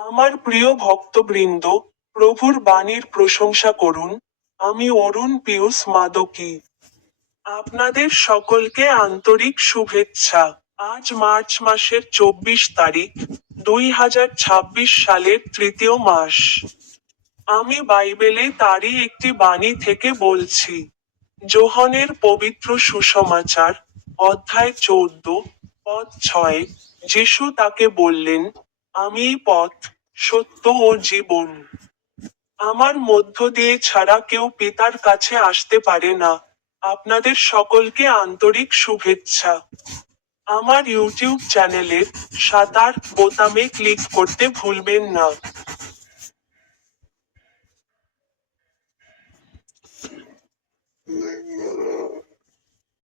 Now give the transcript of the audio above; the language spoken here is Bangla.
আমার প্রিয় ভক্তবৃন্দ, প্রভুর বাণীর প্রশংসা করুন। আমি অরুণ পিয়ুষ মাদকী। আপনাদের সকলকে আন্তরিক শুভেচ্ছা। আজ মার্চ মাসের 24 তারিখ, 2026 সালের তৃতীয় মাস। আমি বাইবেলে তারই একটি বাণী থেকে বলছি। যোহনের পবিত্র সুসমাচার, অধ্যায় 14, পদ 6, যিশু তাকে বললেন, আমিই পথ, সত্য ও জীবন। আমার মধ্য দিয়ে ছাড়া কেউ পিতার কাছে আসতে পারে না। আপনাদের সকলকে আন্তরিক শুভেচ্ছা। আমার ইউটিউব চ্যানেলের সাঁতার বোতামে ক্লিক করতে ভুলবেন না।